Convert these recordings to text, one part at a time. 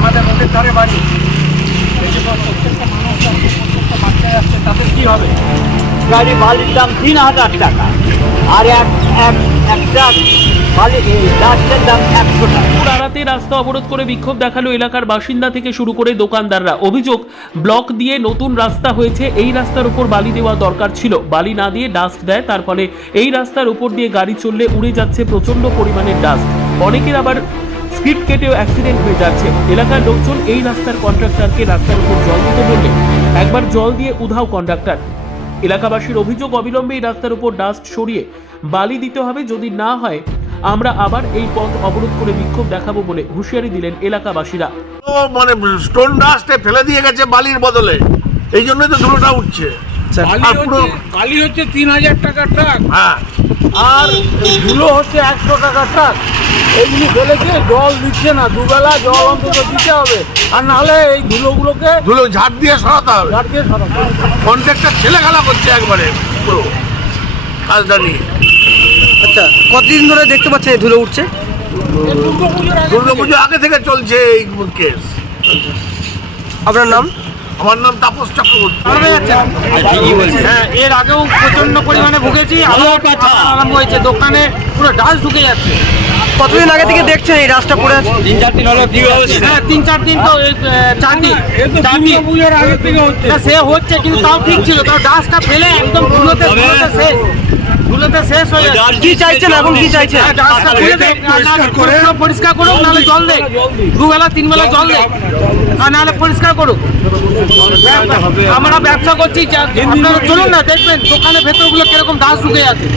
আমাদের রোডের ধারে বাড়ি, এই যে প্রত্যেকটা মানুষ যাচ্ছে, প্রত্যেকটা বাচ্চা যাচ্ছে, তাদের কী হবে? গাড়ি বালির দাম ৩,০০০ টাকা, আর একটা ডাস্টের দাম ১০০ টাকা। রাতে রাস্তা অবরোধ করে বিক্ষোভ দেখালো এলাকার বাসিন্দা থেকে শুরু করে দোকানদাররা। অভিযোগ, ব্লক দিয়ে নতুন রাস্তা হয়েছে, এই রাস্তার উপর বালি দেওয়া দরকার ছিল, বালি না দিয়ে ডাস্ট দেয়, তার ফলে এই রাস্তার উপর দিয়ে গাড়ি চললে উড়ে যাচ্ছে প্রচন্ড পরিমাণের ডাস্ট। অনেকের আবার স্পিড কেটেও অ্যাক্সিডেন্ট হয়ে যাচ্ছে। এলাকার লোকজন এই রাস্তার কন্ট্রাক্টরকে রাস্তার উপর জল দিতে বললে একবার জল দিয়ে উধাও কন্ট্রাক্টর। এলাকাবাসীর অভিযোগ, অবিলম্বে এই রাস্তার উপর ডাস্ট সরিয়ে বালি দিতে হবে, যদি না হয় আমরা আবার এই পথ অবরোধ করে বিক্ষোভ দেখাবো বলে হুঁশিয়ারি দিলেন এলাকাবাসীরা। মানে স্টোন ডাস্টে ফেলে দিয়ে গেছে বালির বদলে, এই জন্যই তো ধুলোটা উঠছে। বালি হচ্ছে ৩,০০০ টাকার ট্রাক, হ্যাঁ, আর এই ধুলো হচ্ছে ১০০ টাকার ট্রাক। এইগুলি ফেলেছে, জল দিচ্ছে না, দুবেলা জল অন্তত দিতে হবে, আর নাহলে এই ধুলোগুলোকে ধুলো ঝাড় দিয়ে সরাতে হবে। ঝাড় দিয়ে সরাতে হবে। কন্ট্রাক্টর ছেলেখেলা করছে একবারে পুরো কাজটা নিয়ে। আচ্ছা, কতদিন ধরে দেখতে পাচ্ছেন এই ধুলো উঠছে? এই দুর্গাপুজোর আগে দুর্গাপুজো আগে থেকে চলছে এই কেস। আপনার নাম? আমার নাম তাপস চক্রবর্তী। হ্যাঁ, এর আগেও প্রচন্ড পরিমাণে ভুগেছি, আরম্ভ হয়েছে, দোকানে পুরো ডাস্ট ঢুকে যাচ্ছে। কতদিন আগে থেকে দেখছেন এই রাস্তা পড়ে আছে? ৩-৪ দিন হলো হ্যাঁ, ৩-৪ দিন তো 4 দিন দুর্গাপুজোর আগে থেকে হচ্ছে। সে হচ্ছে, কিন্তু তাও ঠিক ছিল, তাও ডাস্টটা ফেলে একদম ধুলোতে শেষ হয়ে যাচ্ছে। কি চাইছেন এখন, কি চাইছেন? হ্যাঁ, ডাস্টটা ফেলে দেখ, পরিষ্কার করুক, নাহলে জল দেখ, দুবেলা 3 বেলা জল দেখ, আর নাহলে পরিষ্কার করুক। আমরা ব্যবসা করছি, আপনারা চলুন না, দেখবেন দোকানের ভেতরগুলো কিরকম ডাস্ট ঢুকে যাচ্ছে।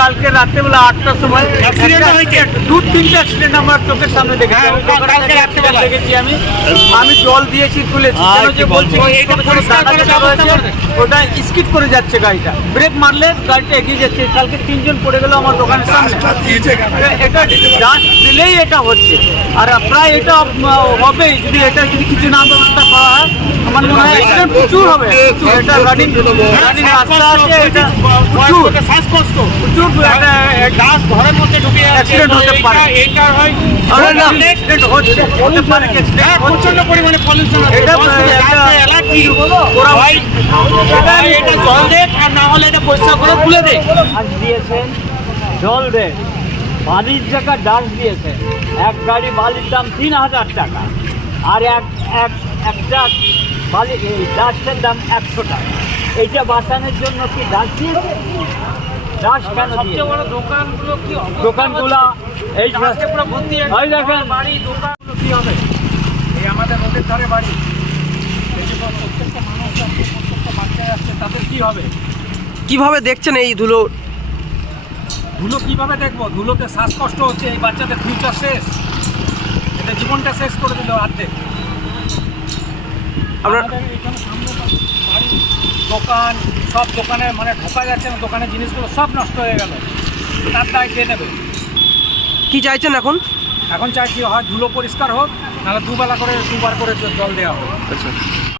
কালকে রাত্রেবেলা 8টার সময় অ্যাক্সিডেন্ট হয়েছে, 2-3টে অ্যাক্সিডেন্ট আমার চোখের সামনে দেখেছি। আমি জল দিয়েছি, তুলেছি, কেন যে বলছি ওটা স্কিড করে যাচ্ছে গাড়িটা, ব্রেক মারলে গাড়িটা এগিয়ে যাচ্ছে। কালকে 3জন পড়ে গেল আমার দোকানের সামনে। এটা ডাস্ট দিলেই এটা হচ্ছে, আর প্রায় এটা হবেই যদি এটা যদি কিছু না ব্যবস্থা করা হয়। আমার মনে হয় অ্যাক্সিডেন্ট প্রচুর হবে। এটা রানিং রাস্তা আছে, এটা প্রচুর শ্বাসকষ্ট, প্রচুর ডাস্ট ঘরের মধ্যে ঢুকে অ্যাক্সিডেন্ট হতে পারে। এটা হয় অ্যাক্সিডেন্ট হতে পারে, প্রচন্ড পরিমাণে পলিউশন। এটা অ্যালার্জি ওরা ভাই, এটা জল দেখ, আর না হলে এটা পরিষ্কার করে তুলে দে। ডাস্ট দিয়েছেন, জল দে, বালির জায়গা ডাস্ট দিয়েছেন। এক গাড়ি বালির দাম ৩,০০০ টাকা, আর একটা বালি ডাস্টের দাম ১০০ টাকা। এইটা বাঁচানোর জন্য কি ডাস্ট দিয়েছে? ডাস্ট কেন দিয়েছে? দোকানগুলো কি দোকানগুলো এই পুরো ভর্তি, ওই দেখেন বাড়ি দোকানগুলো কি হবে? এই আমাদের রোডের ধারে বাড়ি, এই যে প্রত্যেকটা মানুষ যাচ্ছে, প্রত্যেকটা বাচ্চা যাচ্ছে, তাদের কি হবে? কিভাবে দেখছেন এই ধুলো? ধুলো কিভাবে দেখবো? ধুলোতে শ্বাসকষ্ট হচ্ছে, এই বাচ্চাদের ফিউচার শেষ, এটা জীবনটা শেষ করে দিল অর্ধেক। আপনার আমাদের এখানে সামনে বাড়ি, দোকান, সব দোকানে মানে ঢোকা যাচ্ছে না, দোকানের জিনিসগুলো সব নষ্ট হয়ে গেল, তার দায় কে নেবে? কি চাইছেন এখন? এখন চাইছি হয় ধুলো পরিষ্কার হোক, নাহলে দুবেলা করে 2বার করে জল দেওয়া হোক। আচ্ছা।